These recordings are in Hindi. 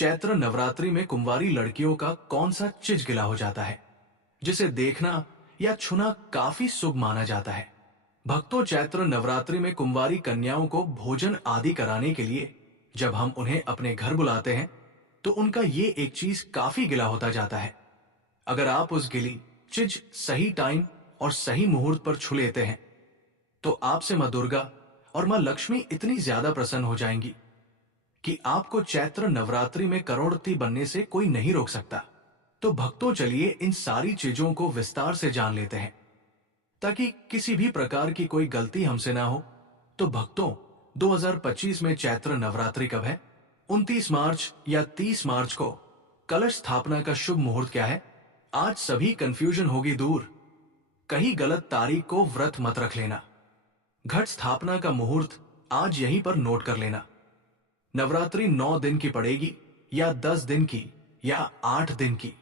चैत्र नवरात्रि में कुंवारी लड़कियों का कौन सा चिज गिला हो जाता है जिसे देखना या छूना काफी शुभ माना जाता है। भक्तों, चैत्र नवरात्रि में कुंवारी कन्याओं को भोजन आदि कराने के लिए जब हम उन्हें अपने घर बुलाते हैं तो उनका ये एक चीज काफी गिला होता जाता है। अगर आप उस गिली चीज सही टाइम और सही मुहूर्त पर छू लेते हैं तो आपसे मां दुर्गा और मां लक्ष्मी इतनी ज्यादा प्रसन्न हो जाएंगी कि आपको चैत्र नवरात्रि में करोड़पति बनने से कोई नहीं रोक सकता। तो भक्तों, चलिए इन सारी चीजों को विस्तार से जान लेते हैं ताकि किसी भी प्रकार की कोई गलती हमसे ना हो। तो भक्तों, 2025 में चैत्र नवरात्रि कब है? 29 मार्च या 30 मार्च को। कलश स्थापना का शुभ मुहूर्त क्या है? आज सभी कंफ्यूजन होगी दूर। कहीं गलत तारीख को व्रत मत रख लेना। घट स्थापना का मुहूर्त आज यहीं पर नोट कर लेना। नवरात्रि 9 दिन की पड़ेगी या 10 दिन की या 8 दिन की,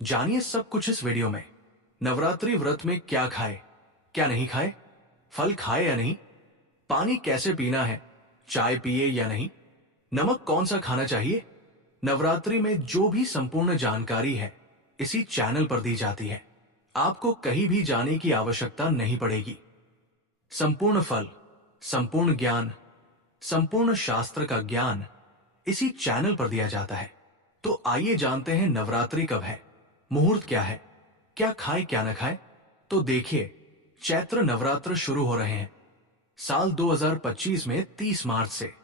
जानिए सब कुछ इस वीडियो में। नवरात्रि व्रत में क्या खाए, क्या नहीं खाए, फल खाए या नहीं, पानी कैसे पीना है, चाय पिए या नहीं, नमक कौन सा खाना चाहिए। नवरात्रि में जो भी संपूर्ण जानकारी है इसी चैनल पर दी जाती है। आपको कहीं भी जाने की आवश्यकता नहीं पड़ेगी। संपूर्ण फल, संपूर्ण ज्ञान, संपूर्ण शास्त्र का ज्ञान इसी चैनल पर दिया जाता है। तो आइए जानते हैं नवरात्रि कब है, मुहूर्त क्या है, क्या खाए क्या न खाए। तो देखिए, चैत्र नवरात्र शुरू हो रहे हैं साल 2025 में 30 मार्च से।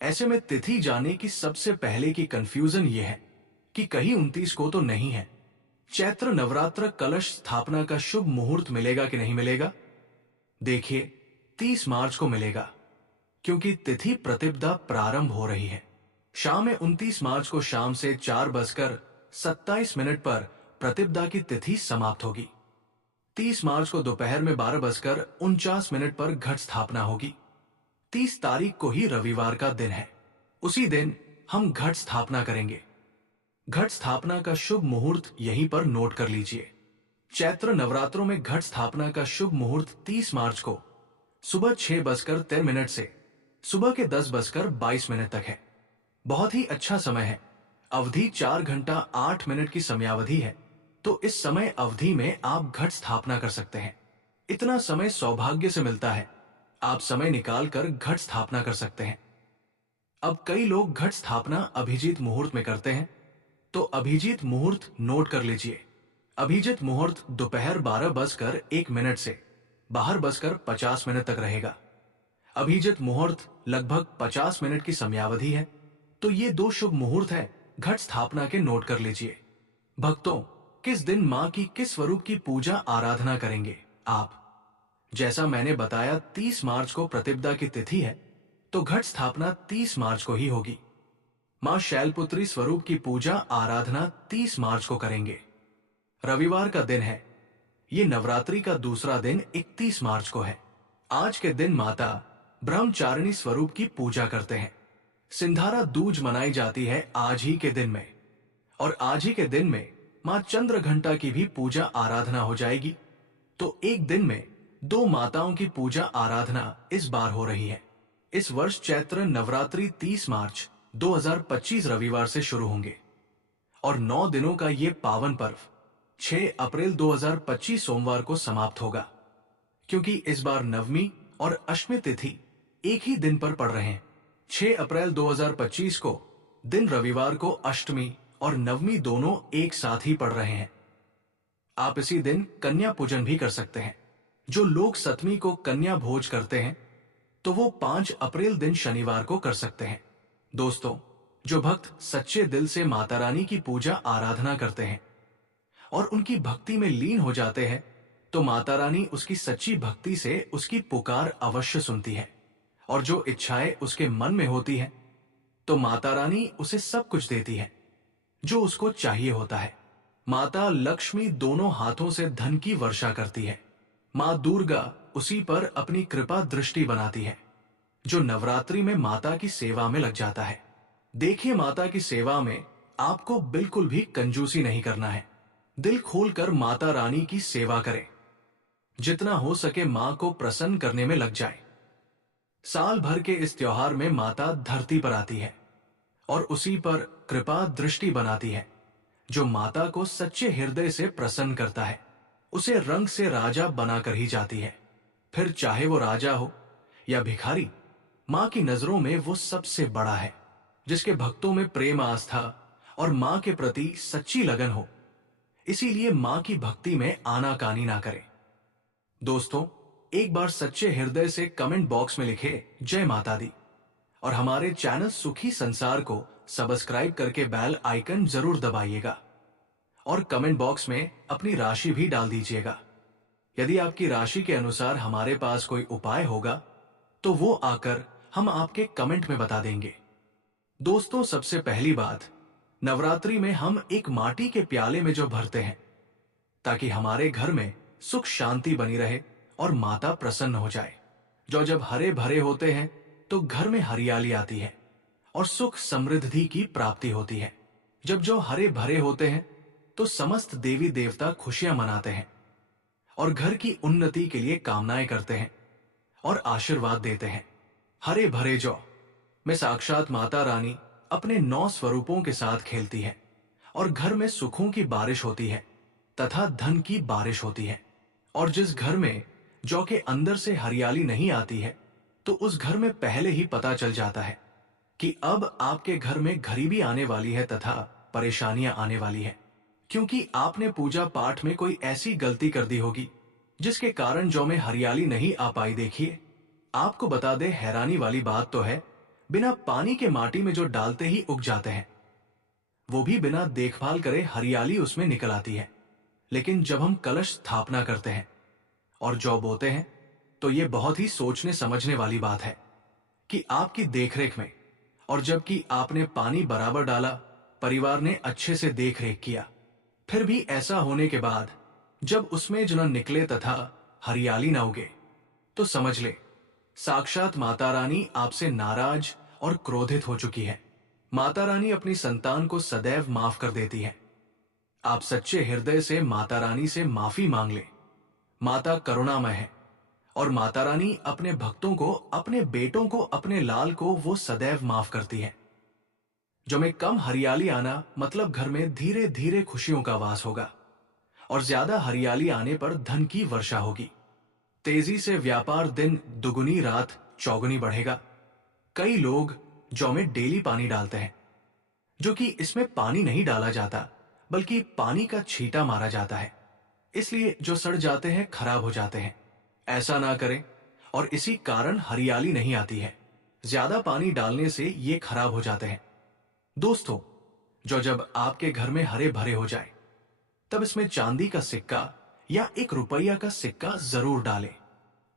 ऐसे में तिथि जाने की सबसे पहले की कंफ्यूजन यह है कि कहीं 29 को तो नहीं है। चैत्र नवरात्र कलश स्थापना का शुभ मुहूर्त मिलेगा कि नहीं मिलेगा? देखिए, 30 मार्च को मिलेगा क्योंकि तिथि प्रतिपदा प्रारंभ हो रही है। शाम में 29 मार्च को शाम से 4:27 पर प्रतिपदा की तिथि समाप्त होगी। 30 मार्च को दोपहर में 12:49 पर घट स्थापना होगी। 30 तारीख को ही रविवार का दिन है। उसी दिन हम घट स्थापना करेंगे। घट स्थापना का शुभ मुहूर्त यहीं पर नोट कर लीजिए। चैत्र नवरात्रों में घट स्थापना का शुभ मुहूर्त 30 मार्च को सुबह 6:13 से सुबह के 10:22 तक है। बहुत ही अच्छा समय है। अवधि 4 घंटा 8 मिनट की समयावधि है। तो इस समय अवधि में आप घट स्थापना कर सकते हैं। इतना समय सौभाग्य से मिलता है। आप समय निकाल कर घट स्थापना कर सकते हैं। अब कई लोग घट स्थापना अभिजीत मुहूर्त में करते हैं, तो अभिजीत मुहूर्त नोट कर लीजिए। अभिजीत मुहूर्त दोपहर 12:01 से 12:50 तक रहेगा। अभिजीत मुहूर्त लगभग 50 मिनट की समयावधि है। तो ये दो शुभ मुहूर्त है घट स्थापना के, नोट कर लीजिए। भक्तों, किस दिन मां की किस स्वरूप की पूजा आराधना करेंगे आप? जैसा मैंने बताया, 30 मार्च को प्रतिपदा की तिथि है, तो घट स्थापना 30 मार्च को ही होगी। मां शैलपुत्री स्वरूप की पूजा आराधना 30 मार्च को करेंगे। रविवार का दिन है। ये नवरात्रि का दूसरा दिन 31 मार्च को है। आज के दिन माता ब्रह्मचारिणी स्वरूप की पूजा करते हैं। सिंधारा दूज मनाई जाती है आज ही के दिन में, और आज ही के दिन में मां चंद्र घंटा की भी पूजा आराधना हो जाएगी। तो एक दिन में 2 माताओं की पूजा आराधना इस बार हो रही है। इस वर्ष चैत्र नवरात्रि 30 मार्च 2025 रविवार से शुरू होंगे और 9 दिनों का ये पावन पर्व 6 अप्रैल 2025 सोमवार को समाप्त होगा। क्योंकि इस बार नवमी और अष्टमी तिथि एक ही दिन पर पड़ रहे हैं। 6 अप्रैल 2025 को दिन रविवार को अष्टमी और नवमी दोनों एक साथ ही पड़ रहे हैं। आप इसी दिन कन्या पूजन भी कर सकते हैं। जो लोग सतमी को कन्या भोज करते हैं तो वो 5 अप्रैल दिन शनिवार को कर सकते हैं। दोस्तों, जो भक्त सच्चे दिल से माता रानी की पूजा आराधना करते हैं और उनकी भक्ति में लीन हो जाते हैं तो माता रानी उसकी सच्ची भक्ति से उसकी पुकार अवश्य सुनती है, और जो इच्छाएं उसके मन में होती हैं तो माता रानी उसे सब कुछ देती है जो उसको चाहिए होता है। माता लक्ष्मी दोनों हाथों से धन की वर्षा करती है। मां दुर्गा उसी पर अपनी कृपा दृष्टि बनाती है जो नवरात्रि में माता की सेवा में लग जाता है। देखिए, माता की सेवा में आपको बिल्कुल भी कंजूसी नहीं करना है। दिल खोलकर माता रानी की सेवा करें। जितना हो सके मां को प्रसन्न करने में लग जाए। साल भर के इस त्योहार में माता धरती पर आती है और उसी पर कृपा दृष्टि बनाती है। जो माता को सच्चे हृदय से प्रसन्न करता है उसे रंग से राजा बनाकर ही जाती है। फिर चाहे वो राजा हो या भिखारी, मां की नजरों में वो सबसे बड़ा है। जिसके भक्तों में प्रेम, आस्था और मां के प्रति सच्ची लगन हो। इसीलिए मां की भक्ति में आनाकानी ना करें। दोस्तों, एक बार सच्चे हृदय से कमेंट बॉक्स में लिखे जय माता दी और हमारे चैनल सुखी संसार को सब्सक्राइब करके बेल आइकन जरूर दबाइएगा और कमेंट बॉक्स में अपनी राशि भी डाल दीजिएगा। यदि आपकी राशि के अनुसार हमारे पास कोई उपाय होगा तो वो आकर हम आपके कमेंट में बता देंगे। दोस्तों, सबसे पहली बात, नवरात्रि में हम एक माटी के प्याले में जो भरते हैं ताकि हमारे घर में सुख शांति बनी रहे और माता प्रसन्न हो जाए। जो जब हरे भरे होते हैं तो घर में हरियाली आती है और सुख समृद्धि की प्राप्ति होती है। जब जो हरे भरे होते हैं तो समस्त देवी देवता खुशियां मनाते हैं और घर की उन्नति के लिए कामनाएं करते हैं और आशीर्वाद देते हैं। हरे भरे जौ में साक्षात माता रानी अपने 9 स्वरूपों के साथ खेलती है और घर में सुखों की बारिश होती है तथा धन की बारिश होती है। और जिस घर में जौ के अंदर से हरियाली नहीं आती है तो उस घर में पहले ही पता चल जाता है कि अब आपके घर में गरीबी आने वाली है तथा परेशानियां आने वाली है, क्योंकि आपने पूजा पाठ में कोई ऐसी गलती कर दी होगी जिसके कारण जौ में हरियाली नहीं आ पाई। देखिए, आपको बता दे, हैरानी वाली बात तो है, बिना पानी के माटी में जो डालते ही उग जाते हैं, वो भी बिना देखभाल करे हरियाली उसमें निकल आती है। लेकिन जब हम कलश स्थापना करते हैं और जौ बोते हैं तो ये बहुत ही सोचने समझने वाली बात है कि आपकी देखरेख में, और जबकि आपने पानी बराबर डाला, परिवार ने अच्छे से देखरेख किया, फिर भी ऐसा होने के बाद जब उसमें जो न निकले तथा हरियाली न उगे तो समझ ले साक्षात माता रानी आपसे नाराज और क्रोधित हो चुकी है। माता रानी अपनी संतान को सदैव माफ कर देती है। आप सच्चे हृदय से माता रानी से माफी मांग ले। माता करुणामय है और माता रानी अपने भक्तों को, अपने बेटों को, अपने लाल को वो सदैव माफ करती है। जो में कम हरियाली आना मतलब घर में धीरे धीरे खुशियों का वास होगा और ज्यादा हरियाली आने पर धन की वर्षा होगी। तेजी से व्यापार दिन दुगुनी रात चौगुनी बढ़ेगा। कई लोग जौ में डेली पानी डालते हैं, जो कि इसमें पानी नहीं डाला जाता बल्कि पानी का छींटा मारा जाता है, इसलिए जो सड़ जाते हैं, खराब हो जाते हैं। ऐसा ना करें और इसी कारण हरियाली नहीं आती है। ज्यादा पानी डालने से ये खराब हो जाते हैं। दोस्तों, जो जब आपके घर में हरे भरे हो जाए तब इसमें चांदी का सिक्का या 1 रुपया का सिक्का जरूर डालें।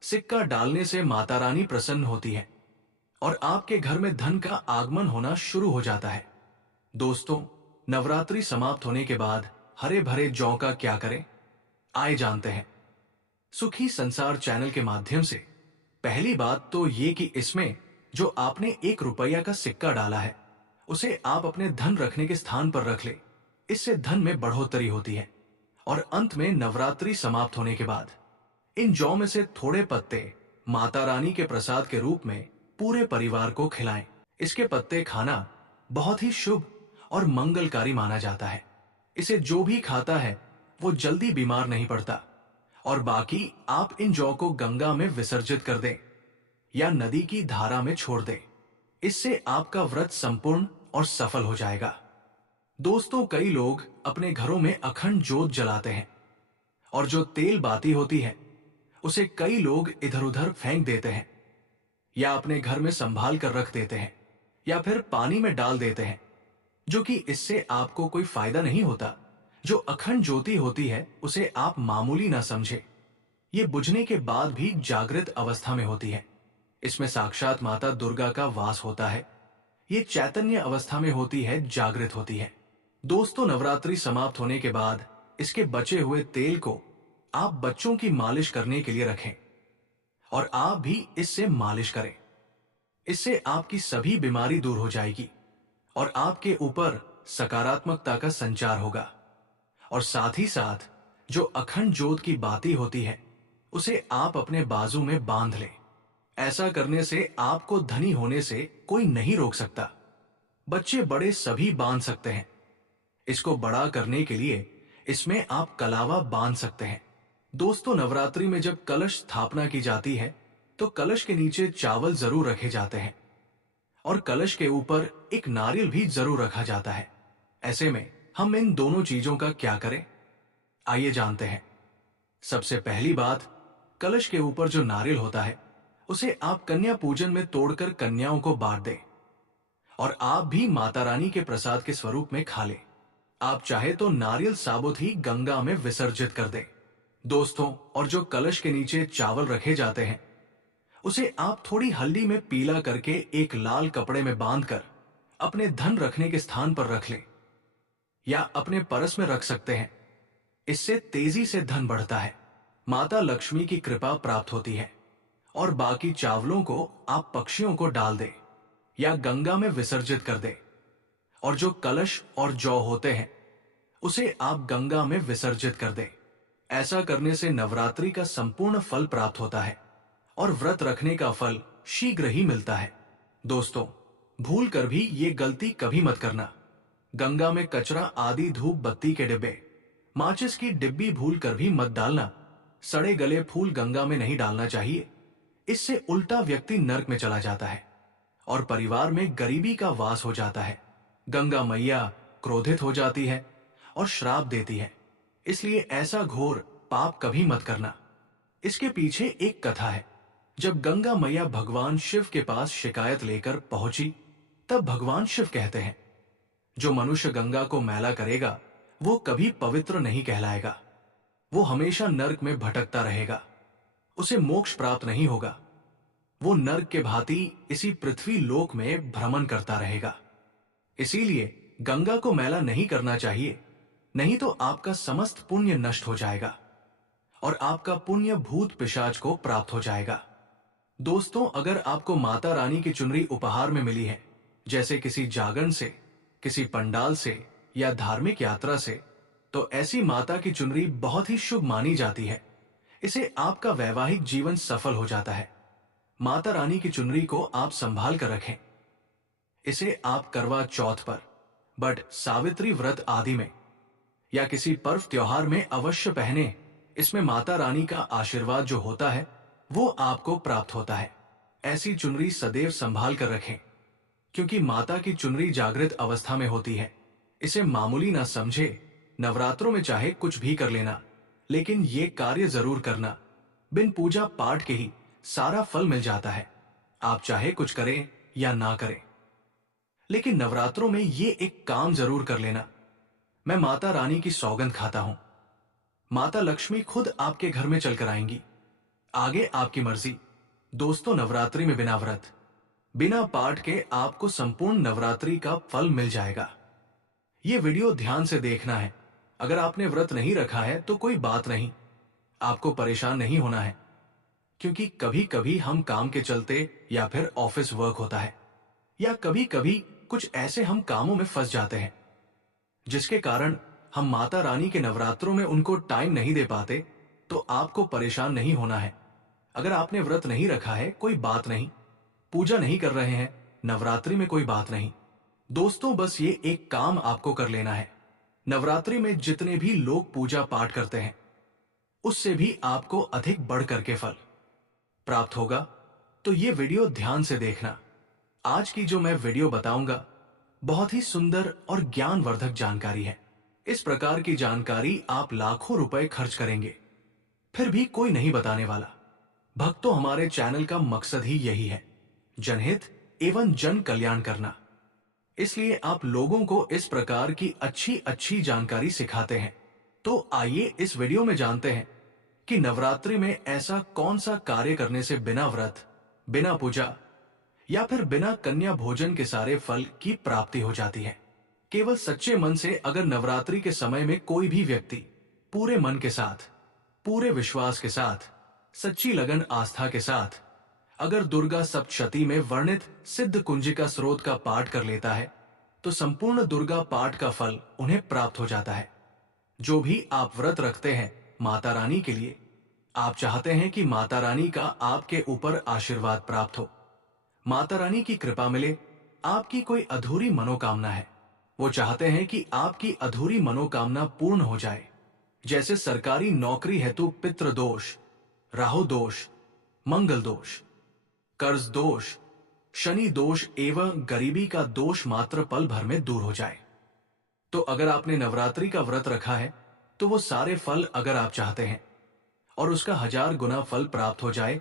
सिक्का डालने से माता रानी प्रसन्न होती है और आपके घर में धन का आगमन होना शुरू हो जाता है। दोस्तों, नवरात्रि समाप्त होने के बाद हरे भरे जौ का क्या करें, आए जानते हैं। सुखी संसार चैनल के माध्यम से पहली बात तो ये कि इसमें जो आपने 1 रुपया का सिक्का डाला है उसे आप अपने धन रखने के स्थान पर रख ले। इससे धन में बढ़ोतरी होती है। और अंत में नवरात्रि समाप्त होने के बाद इन जौ में से थोड़े पत्ते माता रानी के प्रसाद के रूप में पूरे परिवार को खिलाएं। इसके पत्ते खाना बहुत ही शुभ और मंगलकारी माना जाता है। इसे जो भी खाता है वो जल्दी बीमार नहीं पड़ता। और बाकी आप इन जौ को गंगा में विसर्जित कर दें या नदी की धारा में छोड़ दें। इससे आपका व्रत संपूर्ण और सफल हो जाएगा। दोस्तों, कई लोग अपने घरों में अखंड जोत जलाते हैं और जो तेल बाती होती है उसे कई लोग इधर उधर फेंक देते हैं या अपने घर में संभाल कर रख देते हैं या फिर पानी में डाल देते हैं, जो कि इससे आपको कोई फायदा नहीं होता। जो अखंड ज्योति होती है उसे आप मामूली ना समझे। ये बुझने के बाद भी जागृत अवस्था में होती है। इसमें साक्षात माता दुर्गा का वास होता है। ये चैतन्य अवस्था में होती है, जागृत होती है। दोस्तों, नवरात्रि समाप्त होने के बाद इसके बचे हुए तेल को आप बच्चों की मालिश करने के लिए रखें और आप भी इससे मालिश करें। इससे आपकी सभी बीमारी दूर हो जाएगी और आपके ऊपर सकारात्मकता का संचार होगा। और साथ ही साथ जो अखंड ज्योत की बाती होती है उसे आप अपने बाजू में बांध लें। ऐसा करने से आपको धनी होने से कोई नहीं रोक सकता। बच्चे बड़े सभी बांध सकते हैं। इसको बड़ा करने के लिए इसमें आप कलावा बांध सकते हैं। दोस्तों, नवरात्रि में जब कलश स्थापना की जाती है तो कलश के नीचे चावल जरूर रखे जाते हैं और कलश के ऊपर एक नारियल भी जरूर रखा जाता है। ऐसे में हम इन दोनों चीजों का क्या करें, आइए जानते हैं। सबसे पहली बात, कलश के ऊपर जो नारियल होता है उसे आप कन्या पूजन में तोड़कर कन्याओं को बांट दें और आप भी माता रानी के प्रसाद के स्वरूप में खा लें। आप चाहे तो नारियल साबुत ही गंगा में विसर्जित कर दें। दोस्तों, और जो कलश के नीचे चावल रखे जाते हैं उसे आप थोड़ी हल्दी में पीला करके एक लाल कपड़े में बांधकर अपने धन रखने के स्थान पर रख लें या अपने परस में रख सकते हैं। इससे तेजी से धन बढ़ता है, माता लक्ष्मी की कृपा प्राप्त होती है। और बाकी चावलों को आप पक्षियों को डाल दें या गंगा में विसर्जित कर दें। और जो कलश और जौ होते हैं उसे आप गंगा में विसर्जित कर दें। ऐसा करने से नवरात्रि का संपूर्ण फल प्राप्त होता है और व्रत रखने का फल शीघ्र ही मिलता है। दोस्तों, भूल कर भी ये गलती कभी मत करना। गंगा में कचरा आदि धूप बत्ती के डिब्बे, माचिस की डिब्बी भूल कर भी मत डालना। सड़े गले फूल गंगा में नहीं डालना चाहिए। इससे उल्टा व्यक्ति नरक में चला जाता है और परिवार में गरीबी का वास हो जाता है। गंगा मैया क्रोधित हो जाती है और श्राप देती है। इसलिए ऐसा घोर पाप कभी मत करना। इसके पीछे एक कथा है। जब गंगा मैया भगवान शिव के पास शिकायत लेकर पहुंची तब भगवान शिव कहते हैं, जो मनुष्य गंगा को मैला करेगा वो कभी पवित्र नहीं कहलाएगा। वो हमेशा नरक में भटकता रहेगा, उसे मोक्ष प्राप्त नहीं होगा। वो नरक के भांति इसी पृथ्वी लोक में भ्रमण करता रहेगा। इसीलिए गंगा को मैला नहीं करना चाहिए, नहीं तो आपका समस्त पुण्य नष्ट हो जाएगा और आपका पुण्य भूत पिशाच को प्राप्त हो जाएगा। दोस्तों, अगर आपको माता रानी की चुनरी उपहार में मिली है, जैसे किसी जागरण से, किसी पंडाल से या धार्मिक यात्रा से, तो ऐसी माता की चुनरी बहुत ही शुभ मानी जाती है। इसे आपका वैवाहिक जीवन सफल हो जाता है। माता रानी की चुनरी को आप संभाल कर रखें। इसे आप करवा चौथ पर, बट सावित्री व्रत आदि में या किसी पर्व त्योहार में अवश्य पहने। इसमें माता रानी का आशीर्वाद जो होता है वो आपको प्राप्त होता है। ऐसी चुनरी सदैव संभाल कर रखें, क्योंकि माता की चुनरी जागृत अवस्था में होती है। इसे मामूली ना समझे। नवरात्रों में चाहे कुछ भी कर लेना, लेकिन ये कार्य जरूर करना। बिन पूजा पाठ के ही सारा फल मिल जाता है। आप चाहे कुछ करें या ना करें, लेकिन नवरात्रों में ये एक काम जरूर कर लेना। मैं माता रानी की सौगंध खाता हूं, माता लक्ष्मी खुद आपके घर में चलकर आएंगी। आगे आपकी मर्जी। दोस्तों, नवरात्रि में बिना व्रत, बिना पाठ के आपको संपूर्ण नवरात्रि का फल मिल जाएगा। ये वीडियो ध्यान से देखना है। अगर आपने व्रत नहीं रखा है तो कोई बात नहीं, आपको परेशान नहीं होना है, क्योंकि कभी कभी हम काम के चलते या फिर ऑफिस वर्क होता है या कभी कभी कुछ ऐसे हम कामों में फंस जाते हैं जिसके कारण हम माता रानी के नवरात्रों में उनको टाइम नहीं दे पाते। तो आपको परेशान नहीं होना है। अगर आपने व्रत नहीं रखा है कोई बात नहीं, पूजा नहीं कर रहे हैं नवरात्रि में कोई बात नहीं। दोस्तों, बस ये एक काम आपको कर लेना है। नवरात्रि में जितने भी लोग पूजा पाठ करते हैं उससे भी आपको अधिक बढ़ करके फल प्राप्त होगा। तो ये वीडियो ध्यान से देखना। आज की जो मैं वीडियो बताऊंगा बहुत ही सुंदर और ज्ञानवर्धक जानकारी है। इस प्रकार की जानकारी आप लाखों रुपए खर्च करेंगे फिर भी कोई नहीं बताने वाला। भक्तों, हमारे चैनल का मकसद ही यही है, जनहित एवं जन कल्याण करना। इसलिए आप लोगों को इस प्रकार की अच्छी अच्छी जानकारी सिखाते हैं। तो आइए इस वीडियो में जानते हैं कि नवरात्रि में ऐसा कौन सा कार्य करने से बिना व्रत, बिना पूजा या फिर बिना कन्या भोजन के सारे फल की प्राप्ति हो जाती है। केवल सच्चे मन से अगर नवरात्रि के समय में कोई भी व्यक्ति पूरे मन के साथ, पूरे विश्वास के साथ, सच्ची लगन आस्था के साथ अगर दुर्गा सप्तशती में वर्णित सिद्ध कुंजिका स्रोत का पाठ कर लेता है तो संपूर्ण दुर्गा पाठ का फल उन्हें प्राप्त हो जाता है। जो भी आप व्रत रखते हैं माता रानी के लिए, आप चाहते हैं कि माता रानी का आपके ऊपर आशीर्वाद प्राप्त हो, माता रानी की कृपा मिले, आपकी कोई अधूरी मनोकामना है, वो चाहते हैं कि आपकी अधूरी मनोकामना पूर्ण हो जाए, जैसे सरकारी नौकरी हेतु पितृ दोष, राहु दोष, मंगल दोष, कर्ज दोष, शनि दोष एवं गरीबी का दोष मात्र पल भर में दूर हो जाए। तो अगर आपने नवरात्रि का व्रत रखा है तो वो सारे फल अगर आप चाहते हैं और उसका 1000 गुना फल प्राप्त हो जाए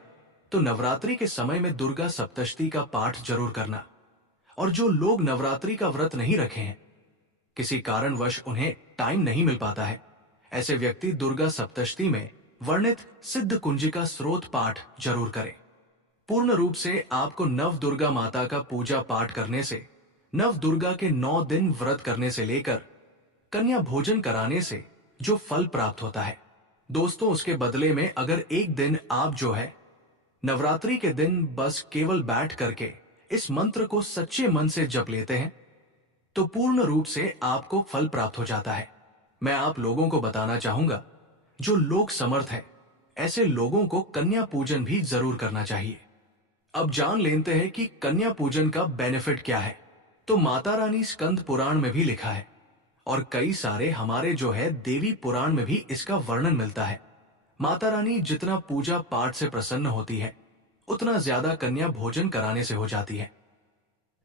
तो नवरात्रि के समय में दुर्गा सप्तशती का पाठ जरूर करना। और जो लोग नवरात्रि का व्रत नहीं रखे हैं, किसी कारणवश उन्हें टाइम नहीं मिल पाता है, ऐसे व्यक्ति दुर्गा सप्तशती में वर्णित सिद्ध कुंजिका स्रोत पाठ जरूर करें। पूर्ण रूप से आपको नव दुर्गा माता का पूजा पाठ करने से, नव दुर्गा के 9 दिन व्रत करने से लेकर कन्या भोजन कराने से जो फल प्राप्त होता है, दोस्तों उसके बदले में अगर एक दिन आप जो है नवरात्रि के दिन बस केवल बैठ करके इस मंत्र को सच्चे मन से जप लेते हैं तो पूर्ण रूप से आपको फल प्राप्त हो जाता है। मैं आप लोगों को बताना चाहूंगा, जो लोग समर्थ हैं, ऐसे लोगों को कन्या पूजन भी जरूर करना चाहिए। अब जान लेते हैं कि कन्या पूजन का बेनिफिट क्या है। तो माता रानी स्कंद पुराण में भी लिखा है और कई सारे हमारे जो है देवी पुराण में भी इसका वर्णन मिलता है। माता रानी जितना पूजा पाठ से प्रसन्न होती है उतना ज्यादा कन्या भोजन कराने से हो जाती है,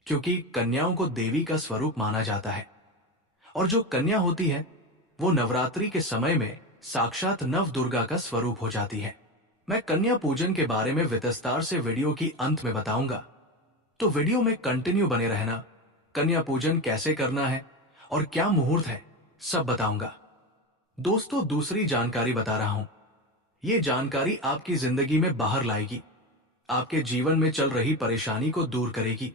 क्योंकि कन्याओं को देवी का स्वरूप माना जाता है और जो कन्या होती है वो नवरात्रि के समय में साक्षात नव दुर्गा का स्वरूप हो जाती है। मैं कन्या पूजन के बारे में विस्तार से वीडियो की अंत में बताऊंगा, तो वीडियो में कंटिन्यू बने रहना। कन्या पूजन कैसे करना है और क्या मुहूर्त है सब बताऊंगा। दोस्तों दूसरी जानकारी बता रहा हूं, ये जानकारी आपकी जिंदगी में बाहर लाएगी, आपके जीवन में चल रही परेशानी को दूर करेगी,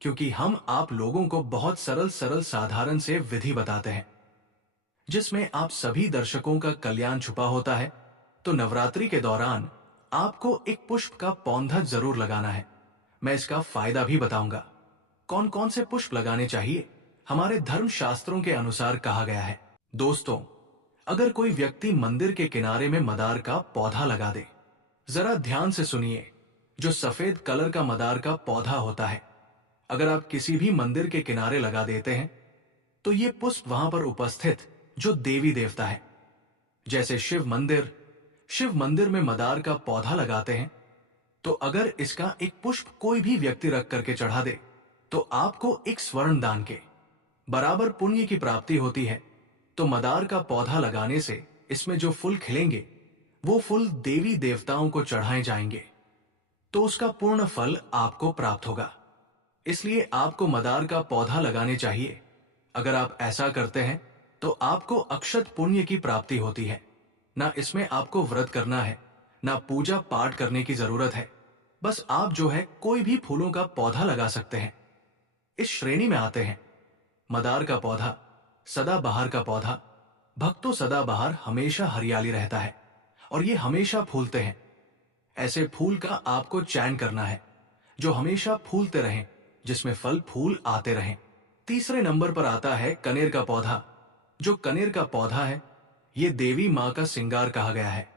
क्योंकि हम आप लोगों को बहुत सरल सरल साधारण से विधि बताते हैं जिसमें आप सभी दर्शकों का कल्याण छुपा होता है। तो नवरात्रि के दौरान आपको एक पुष्प का पौधा जरूर लगाना है। मैं इसका फायदा भी बताऊंगा, कौन कौन से पुष्प लगाने चाहिए हमारे धर्म शास्त्रों के अनुसार कहा गया है। दोस्तों अगर कोई व्यक्ति मंदिर के किनारे में मदार का पौधा लगा दे, जरा ध्यान से सुनिए, जो सफेद कलर का मदार का पौधा होता है अगर आप किसी भी मंदिर के किनारे लगा देते हैं तो ये पुष्प वहां पर उपस्थित जो देवी देवता है, जैसे शिव मंदिर में मदार का पौधा लगाते हैं, तो अगर इसका एक पुष्प कोई भी व्यक्ति रख करके चढ़ा दे तो आपको एक स्वर्ण दान के बराबर पुण्य की प्राप्ति होती है। तो मदार का पौधा लगाने से इसमें जो फूल खिलेंगे वो फूल देवी देवताओं को चढ़ाए जाएंगे, तो उसका पूर्ण फल आपको प्राप्त होगा। इसलिए आपको मदार का पौधा लगाने चाहिए। अगर आप ऐसा करते हैं तो आपको अक्षत पुण्य की प्राप्ति होती है। ना इसमें आपको व्रत करना है, ना पूजा पाठ करने की जरूरत है, बस आप जो है कोई भी फूलों का पौधा लगा सकते हैं। इस श्रेणी में आते हैं मदार का पौधा, सदाबहार का पौधा। भक्तों सदाबहार हमेशा हरियाली रहता है और ये हमेशा फूलते हैं। ऐसे फूल का आपको चयन करना है जो हमेशा फूलते रहें, जिसमें फल फूल आते रहें। तीसरे नंबर पर आता है कनेर का पौधा। जो कनेर का पौधा है ये देवी मां का श्रृंगार कहा गया है।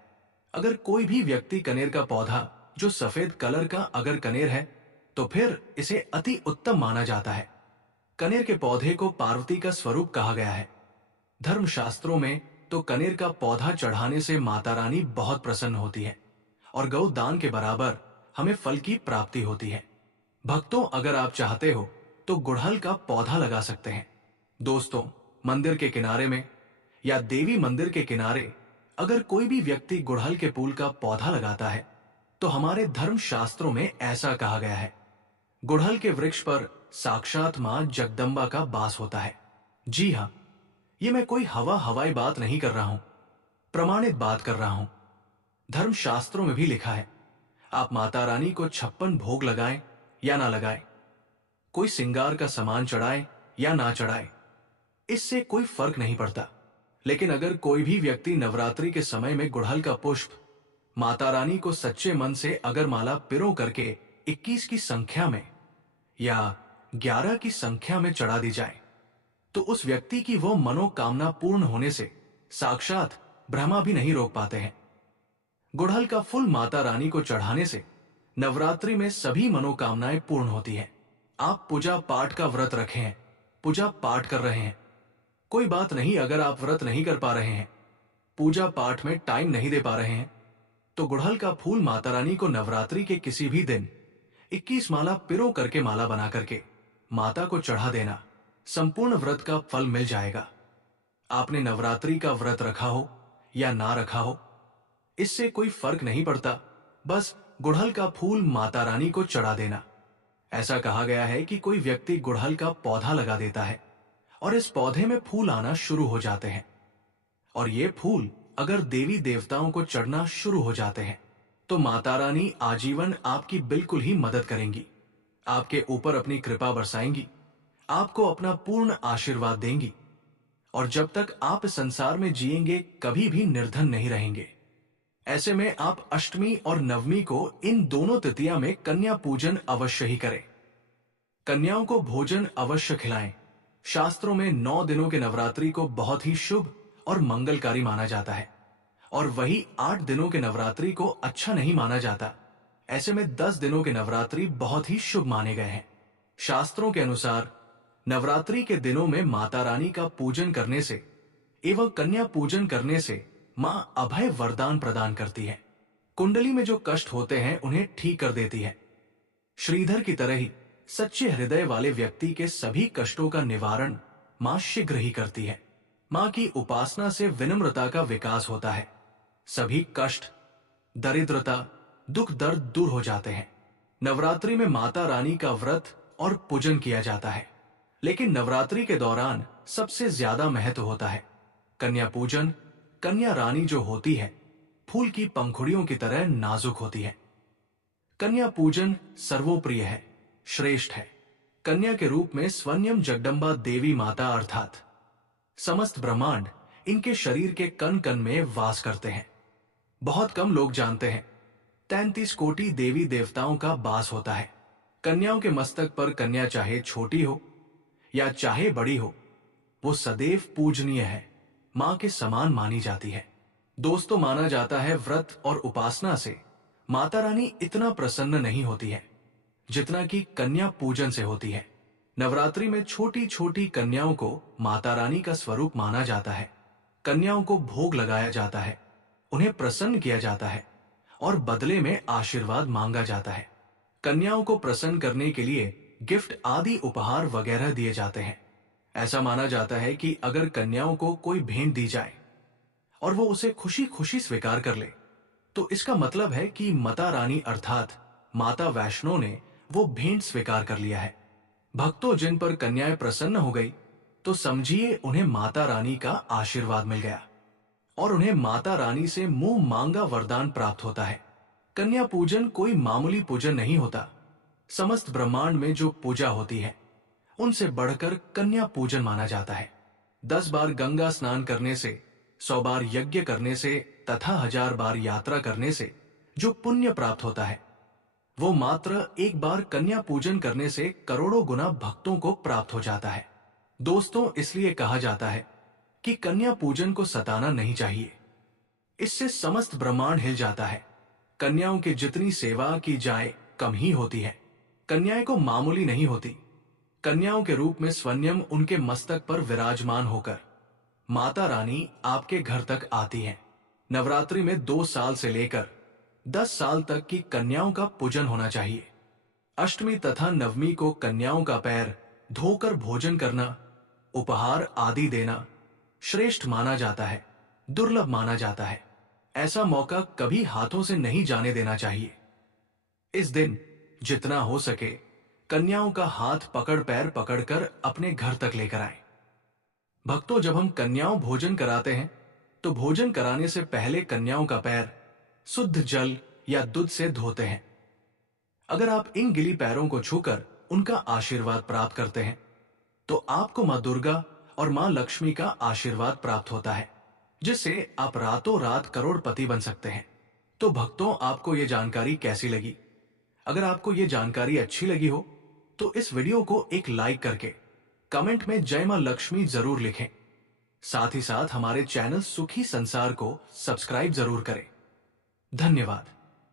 अगर कोई भी व्यक्ति कनेर का पौधा जो सफेद कलर का अगर कनेर है तो फिर इसे अति उत्तम माना जाता है। कनेर के पौधे को पार्वती का स्वरूप कहा गया है। धर्मशास्त्रों में तो कनेर का पौधा चढ़ाने से माता रानी बहुत प्रसन्न होती है और गौ दान के बराबर हमें फल की प्राप्ति होती है। भक्तों अगर आप चाहते हो तो गुड़हल का पौधा लगा सकते हैं। दोस्तों मंदिर के किनारे में या देवी मंदिर के किनारे अगर कोई भी व्यक्ति गुड़हल के फूल का पौधा लगाता है तो हमारे धर्म शास्त्रों में ऐसा कहा गया है, गुड़हल के वृक्ष पर साक्षात मां जगदम्बा का वास होता है। जी हाँ, ये मैं कोई हवाई बात नहीं कर रहा हूं, प्रमाणित बात कर रहा हूं। धर्म शास्त्रों में भी लिखा है, आप माता रानी को 56 भोग लगाएं या ना लगाएं, कोई श्रृंगार का सामान चढ़ाएं या ना चढ़ाएं, इससे कोई फर्क नहीं पड़ता। लेकिन अगर कोई भी व्यक्ति नवरात्रि के समय में गुड़हल का पुष्प माता रानी को सच्चे मन से अगर माला पिरो करके 21 की संख्या में या 11 की संख्या में चढ़ा दी जाए तो उस व्यक्ति की वो मनोकामना पूर्ण होने से साक्षात ब्रह्मा भी नहीं रोक पाते हैं। गुड़हल का फूल माता रानी को चढ़ाने से नवरात्रि में सभी मनोकामनाएं पूर्ण होती हैं आप पूजा पाठ का व्रत रखे हैं, पूजा पाठ कर रहे हैं। कोई बात नहीं अगर आप व्रत नहीं कर पा रहे हैं, पूजा पाठ में टाइम नहीं दे पा रहे हैं, तो गुड़हल का फूल माता रानी को नवरात्रि के किसी भी दिन 21 माला पिरो करके माला बना करके माता को चढ़ा देना, संपूर्ण व्रत का फल मिल जाएगा। आपने नवरात्रि का व्रत रखा हो या ना रखा हो, इससे कोई फर्क नहीं पड़ता, बस गुड़हल का फूल माता रानी को चढ़ा देना। ऐसा कहा गया है कि कोई व्यक्ति गुड़हल का पौधा लगा देता है और इस पौधे में फूल आना शुरू हो जाते हैं, और ये फूल अगर देवी देवताओं को चढ़ना शुरू हो जाते हैं तो माता रानी आजीवन आपकी बिल्कुल ही मदद करेंगी, आपके ऊपर अपनी कृपा बरसाएंगी, आपको अपना पूर्ण आशीर्वाद देंगी, और जब तक आप इस संसार में जिएंगे कभी भी निर्धन नहीं रहेंगे। ऐसे में आप अष्टमी और नवमी को इन दोनों तिथियों में कन्या पूजन अवश्य ही करें। कन्याओं को भोजन अवश्य खिलाएं। शास्त्रों में 9 दिनों के नवरात्रि को बहुत ही शुभ और मंगलकारी माना जाता है, और वही 8 दिनों के नवरात्रि को अच्छा नहीं माना जाता। ऐसे में 10 दिनों के नवरात्रि बहुत ही शुभ माने गए हैं। शास्त्रों के अनुसार नवरात्रि के दिनों में माता रानी का पूजन करने से एवं कन्या पूजन करने से मां अभय वरदान प्रदान करती है। कुंडली में जो कष्ट होते हैं उन्हें ठीक कर देती है। श्रीधर की तरह ही सच्चे हृदय वाले व्यक्ति के सभी कष्टों का निवारण मां शीघ्र ही करती है। मां की उपासना से विनम्रता का विकास होता है। सभी कष्ट, दरिद्रता, दुख दर्द दूर हो जाते हैं। नवरात्रि में माता रानी का व्रत और पूजन किया जाता है, लेकिन नवरात्रि के दौरान सबसे ज्यादा महत्व होता है कन्या पूजन। कन्या रानी जो होती है फूल की पंखुड़ियों की तरह नाजुक होती है। कन्या पूजन सर्वोप्रिय है, श्रेष्ठ है। कन्या के रूप में स्वयं जगदम्बा देवी माता अर्थात समस्त ब्रह्मांड इनके शरीर के कण कण में वास करते हैं। बहुत कम लोग जानते हैं 33 कोटि देवी देवताओं का वास होता है। कन्याओं के मस्तक पर कन्या चाहे छोटी हो या चाहे बड़ी हो, वो सदैव पूजनीय है, मां के समान मानी जाती है। दोस्तों, माना जाता है व्रत और उपासना से माता रानी इतना प्रसन्न नहीं होती है जितना कि कन्या पूजन से होती है। नवरात्रि में छोटी छोटी कन्याओं को माता रानी का स्वरूप माना जाता है। कन्याओं को भोग लगाया जाता है, उन्हें प्रसन्न किया जाता है और बदले में आशीर्वाद मांगा जाता है। कन्याओं को प्रसन्न करने के लिए गिफ्ट आदि उपहार वगैरह दिए जाते हैं। ऐसा माना जाता है कि अगर कन्याओं को कोई भेंट दी जाए और वो उसे खुशी खुशी स्वीकार कर ले, तो इसका मतलब है कि माता रानी अर्थात माता वैष्णो ने वो भेंट स्वीकार कर लिया है। भक्तों, जिन पर कन्याएं प्रसन्न हो गई तो समझिए उन्हें माता रानी का आशीर्वाद मिल गया और उन्हें माता रानी से मुंह मांगा वरदान प्राप्त होता है। कन्या पूजन कोई मामूली पूजन नहीं होता। समस्त ब्रह्मांड में जो पूजा होती है उनसे बढ़कर कन्या पूजन माना जाता है। 10 बार गंगा स्नान करने से, 100 बार यज्ञ करने से तथा 1000 बार यात्रा करने से जो पुण्य प्राप्त होता है, वो मात्र एक बार कन्या पूजन करने से करोड़ों गुना भक्तों को प्राप्त हो जाता है। दोस्तों, इसलिए कहा जाता है कि कन्या पूजन को सताना नहीं चाहिए, इससे समस्त ब्रह्मांड हिल जाता है। कन्याओं की जितनी सेवा की जाए कम ही होती है। कन्याएं को मामूली नहीं होती। कन्याओं के रूप में स्वयं उनके मस्तक पर विराजमान होकर माता रानी आपके घर तक आती हैं। नवरात्रि में 2 साल से लेकर 10 साल तक की कन्याओं का पूजन होना चाहिए। अष्टमी तथा नवमी को कन्याओं का पैर धोकर भोजन करना, उपहार आदि देना श्रेष्ठ माना जाता है, दुर्लभ माना जाता है। ऐसा मौका कभी हाथों से नहीं जाने देना चाहिए। इस दिन जितना हो सके कन्याओं का हाथ पकड़ पैर पकड़कर अपने घर तक लेकर आए। भक्तों, जब हम कन्याओं भोजन कराते हैं तो भोजन कराने से पहले कन्याओं का पैर शुद्ध जल या दूध से धोते हैं। अगर आप इन गिली पैरों को छूकर उनका आशीर्वाद प्राप्त करते हैं तो आपको मां दुर्गा और मां लक्ष्मी का आशीर्वाद प्राप्त होता है, जिससे आप रातों रात करोड़पति बन सकते हैं। तो भक्तों, आपको ये जानकारी कैसी लगी? अगर आपको ये जानकारी अच्छी लगी हो तो इस वीडियो को एक लाइक करके कमेंट में जय मां लक्ष्मी जरूर लिखें। साथ ही साथ हमारे चैनल सुखी संसार को सब्सक्राइब जरूर करें। धन्यवाद।